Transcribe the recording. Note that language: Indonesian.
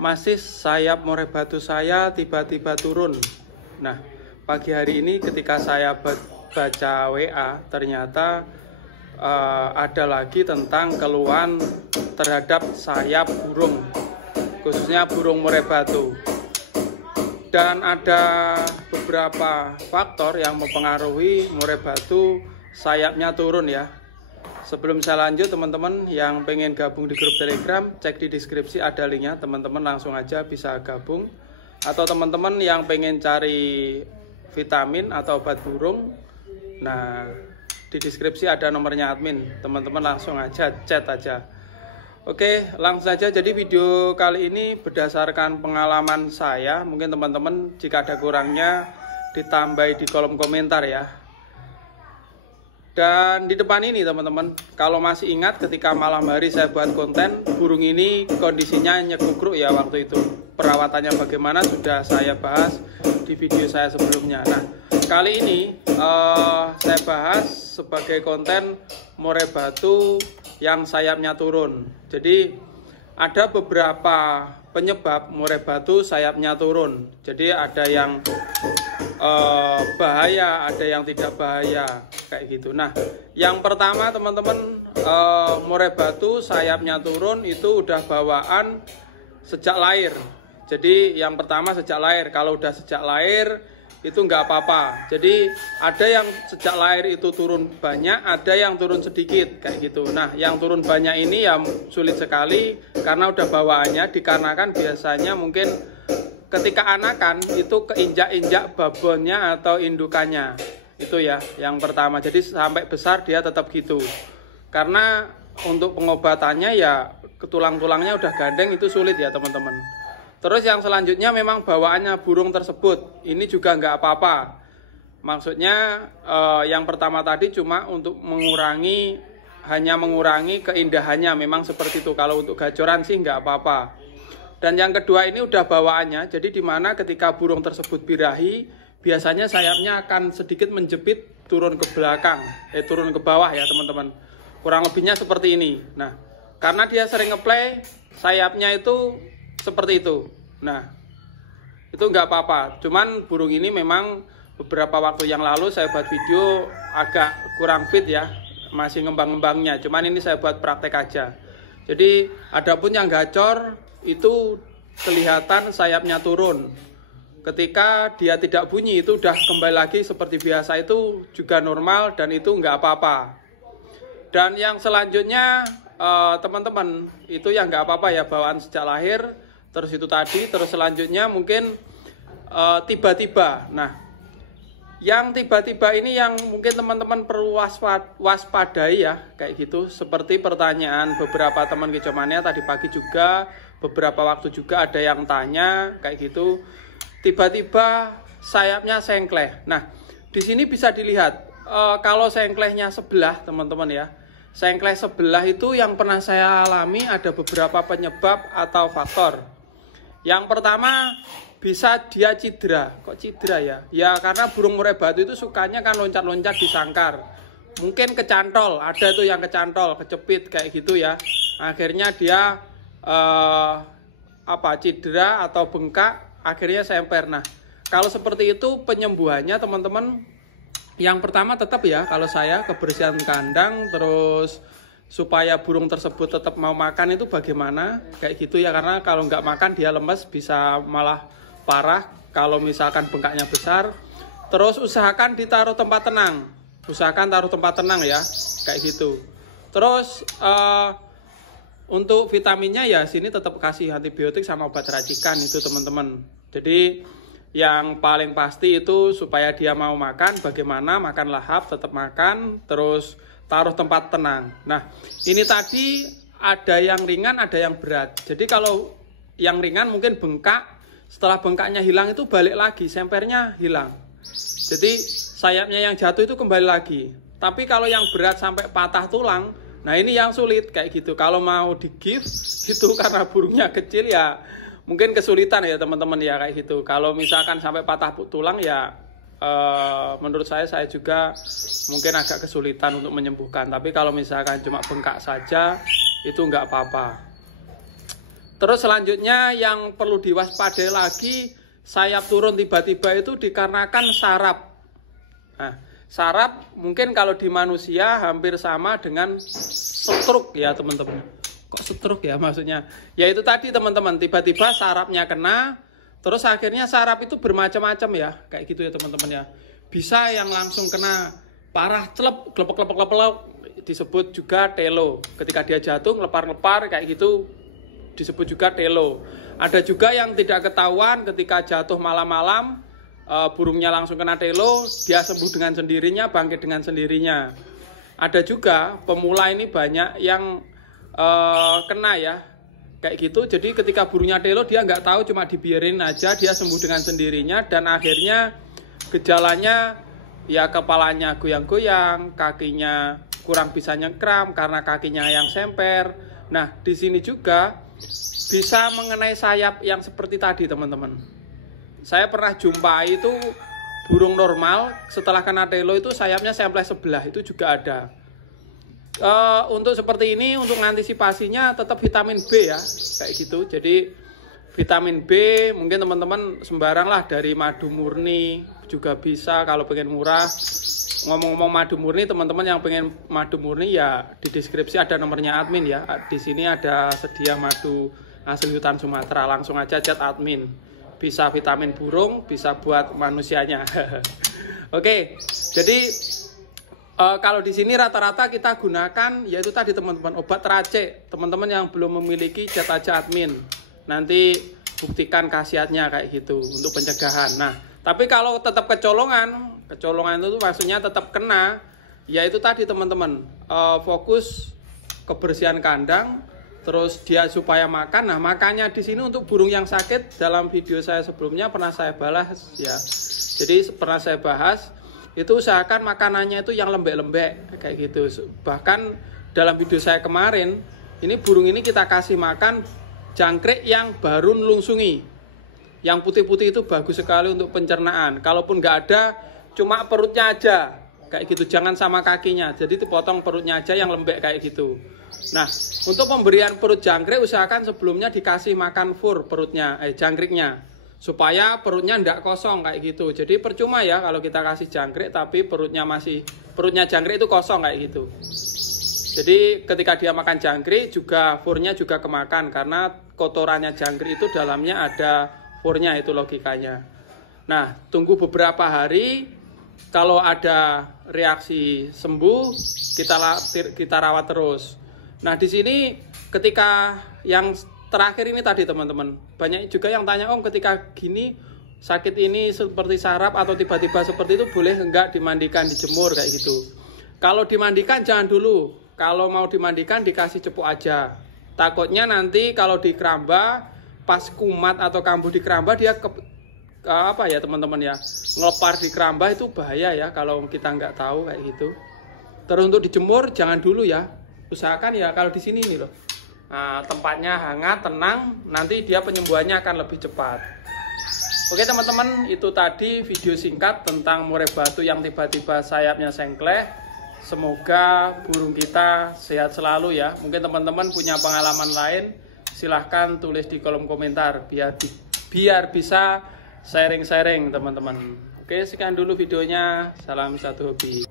masih sayap murai batu saya tiba-tiba turun. Nah, pagi hari ini ketika saya baca WA, ternyata ada lagi tentang keluhan terhadap sayap burung, khususnya burung murai batu. Dan ada beberapa faktor yang mempengaruhi murai batu sayapnya turun ya. Sebelum saya lanjut, teman-teman yang pengen gabung di grup Telegram, cek di deskripsi ada linknya, teman-teman langsung aja bisa gabung. Atau teman-teman yang pengen cari vitamin atau obat burung, nah di deskripsi ada nomornya admin, teman-teman langsung aja chat aja. Oke, langsung saja. Jadi video kali ini berdasarkan pengalaman saya. Mungkin teman-teman jika ada kurangnya ditambah di kolom komentar ya. Dan di depan ini teman-teman, kalau masih ingat ketika malam hari saya buat konten, burung ini kondisinya nyekukruk ya waktu itu. Perawatannya bagaimana sudah saya bahas di video saya sebelumnya. Nah, kali ini saya bahas sebagai konten murai batu yang sayapnya turun. Jadi ada beberapa penyebab murai batu sayapnya turun. Jadi ada yang bahaya, ada yang tidak bahaya, kayak gitu. Nah, yang pertama teman-teman, murai batu sayapnya turun itu udah bawaan sejak lahir. Jadi yang pertama sejak lahir. Kalau udah sejak lahir itu nggak apa-apa. Jadi ada yang sejak lahir itu turun banyak, ada yang turun sedikit kayak gitu. Nah, yang turun banyak ini ya sulit sekali karena udah bawaannya, dikarenakan biasanya mungkin ketika anakan itu keinjak-injak babonnya atau indukannya. Itu ya yang pertama. Jadi sampai besar dia tetap gitu. Karena untuk pengobatannya ya tulang-tulangnya udah gandeng, itu sulit ya teman-teman. Terus yang selanjutnya memang bawaannya burung tersebut ini juga nggak apa-apa. Maksudnya yang pertama tadi cuma untuk mengurangi keindahannya, memang seperti itu. Kalau untuk gacoran sih nggak apa-apa. Dan yang kedua ini udah bawaannya, jadi dimana ketika burung tersebut birahi, biasanya sayapnya akan sedikit menjepit turun ke belakang, turun ke bawah ya teman-teman. Kurang lebihnya seperti ini. Nah, karena dia sering ngeplay, sayapnya itu seperti itu. Nah, itu nggak apa-apa. Cuman burung ini memang beberapa waktu yang lalu saya buat video agak kurang fit ya, masih ngembang-ngembangnya. Cuman ini saya buat praktek aja. Jadi adapun yang gacor itu kelihatan sayapnya turun. Ketika dia tidak bunyi itu udah kembali lagi seperti biasa, itu juga normal dan itu nggak apa-apa. Dan yang selanjutnya teman-teman, itu yang nggak apa-apa ya, bawaan sejak lahir. Terus itu tadi, terus selanjutnya mungkin tiba-tiba. Nah, yang tiba-tiba ini yang mungkin teman-teman perlu waspadai ya, kayak gitu. Seperti pertanyaan beberapa teman kecomannya tadi pagi juga, beberapa waktu juga ada yang tanya kayak gitu. Tiba-tiba sayapnya sengkleh. Nah, di sini bisa dilihat kalau sengklehnya sebelah teman-teman ya. Sengkleh sebelah itu yang pernah saya alami ada beberapa penyebab atau faktor. Yang pertama, bisa dia cedera. Kok cedera ya? Ya karena burung murai batu itu sukanya kan loncat-loncat di sangkar. Mungkin kecantol, ada tuh yang kecantol, kecepit kayak gitu ya. Akhirnya dia cedera atau bengkak, akhirnya semper. Nah, kalau seperti itu penyembuhannya teman-teman, yang pertama tetap ya, kalau saya kebersihan kandang, terus supaya burung tersebut tetap mau makan itu bagaimana, kayak gitu ya. Karena kalau nggak makan dia lemes, bisa malah parah kalau misalkan bengkaknya besar. Terus usahakan ditaruh tempat tenang, usahakan taruh tempat tenang ya, kayak gitu. Terus untuk vitaminnya ya sini tetap kasih antibiotik sama obat racikan itu teman-teman. Jadi yang paling pasti itu supaya dia mau makan, bagaimana makan lahap, tetap makan, terus taruh tempat tenang. Nah, ini tadi ada yang ringan, ada yang berat. Jadi kalau yang ringan mungkin bengkak, setelah bengkaknya hilang itu balik lagi, sempernya hilang. Jadi sayapnya yang jatuh itu kembali lagi. Tapi kalau yang berat sampai patah tulang, nah ini yang sulit kayak gitu. Kalau mau di give itu karena burungnya kecil ya mungkin kesulitan ya teman-teman ya, kayak gitu. Kalau misalkan sampai patah tulang ya menurut saya juga mungkin agak kesulitan untuk menyembuhkan. Tapi kalau misalkan cuma bengkak saja itu nggak apa-apa. Terus selanjutnya yang perlu diwaspadai lagi, sayap turun tiba-tiba itu dikarenakan saraf. Nah, saraf mungkin kalau di manusia hampir sama dengan stroke ya teman-teman. Kok stroke ya maksudnya? Ya itu tadi teman-teman, tiba-tiba sarafnya kena, terus akhirnya saraf itu bermacam-macam ya, kayak gitu ya teman-teman ya. Bisa yang langsung kena parah, celep, klepek-klepek-klepek, disebut juga telo. Ketika dia jatuh, ngelepar-ngelepar kayak gitu, disebut juga telo. Ada juga yang tidak ketahuan ketika jatuh malam-malam, burungnya langsung kena telo, dia sembuh dengan sendirinya, bangkit dengan sendirinya. Ada juga pemula ini banyak yang kena ya, kayak gitu. Jadi ketika burungnya telo dia nggak tahu, cuma dibiarin aja, dia sembuh dengan sendirinya, dan akhirnya gejalanya ya kepalanya goyang-goyang, kakinya kurang bisa nyengkram karena kakinya yang semper. Nah di sini juga bisa mengenai sayap yang seperti tadi teman-teman. Saya pernah jumpai itu burung normal setelah kena telo itu sayapnya sempleh sebelah, itu juga ada. Untuk seperti ini, untuk mengantisipasinya tetap vitamin B ya, kayak gitu. Jadi vitamin B mungkin teman-teman sembarang lah, dari madu murni juga bisa kalau pengen murah. Ngomong-ngomong madu murni, teman-teman yang pengen madu murni ya di deskripsi ada nomornya admin ya. Di sini ada sedia madu asli hutan Sumatera, langsung aja chat admin. Bisa vitamin burung, bisa buat manusianya. Oke, jadi kalau di sini rata-rata kita gunakan yaitu tadi teman-teman, obat racik. Teman-teman yang belum memiliki chat aja admin. Nanti buktikan khasiatnya kayak gitu untuk pencegahan. Nah, tapi kalau tetap kecolongan itu maksudnya tetap kena, yaitu tadi teman-teman, fokus kebersihan kandang, terus dia supaya makan. Nah, makanya di sini untuk burung yang sakit, dalam video saya sebelumnya pernah saya bahas ya. Jadi pernah saya bahas, itu usahakan makanannya itu yang lembek-lembek kayak gitu. Bahkan dalam video saya kemarin, ini burung ini kita kasih makan jangkrik yang baru nelungsungi. Yang putih-putih itu bagus sekali untuk pencernaan. Kalaupun nggak ada, cuma perutnya aja kayak gitu, jangan sama kakinya. Jadi dipotong perutnya aja yang lembek kayak gitu. Nah, untuk pemberian perut jangkrik usahakan sebelumnya dikasih makan fur perutnya, jangkriknya, supaya perutnya ndak kosong kayak gitu. Jadi percuma ya kalau kita kasih jangkrik tapi perutnya jangkrik itu kosong kayak gitu. Jadi ketika dia makan jangkrik juga furnya juga kemakan, karena kotorannya jangkrik itu dalamnya ada furnya, itu logikanya. Nah, tunggu beberapa hari, kalau ada reaksi sembuh kita rawat terus. Nah, di sini ketika yang terakhir ini tadi teman-teman, banyak juga yang tanya, Om, ketika gini sakit ini seperti saraf atau tiba-tiba seperti itu boleh enggak dimandikan, dijemur kayak gitu. Kalau dimandikan jangan dulu. Kalau mau dimandikan dikasih cepuk aja. Takutnya nanti kalau di keramba, pas kumat atau kambuh di keramba, dia apa ya teman-teman ya, ngelepar di keramba, itu bahaya ya kalau kita nggak tahu kayak gitu. Terus untuk dijemur jangan dulu ya. Usahakan ya kalau di sini nih loh. Nah, tempatnya hangat, tenang, nanti dia penyembuhannya akan lebih cepat. Oke teman-teman, itu tadi video singkat tentang murai batu yang tiba-tiba sayapnya sengkleh. Semoga burung kita sehat selalu ya. Mungkin teman-teman punya pengalaman lain, silahkan tulis di kolom komentar biar bisa sharing-sharing teman-teman. Oke, sekian dulu videonya. Salam satu hobi.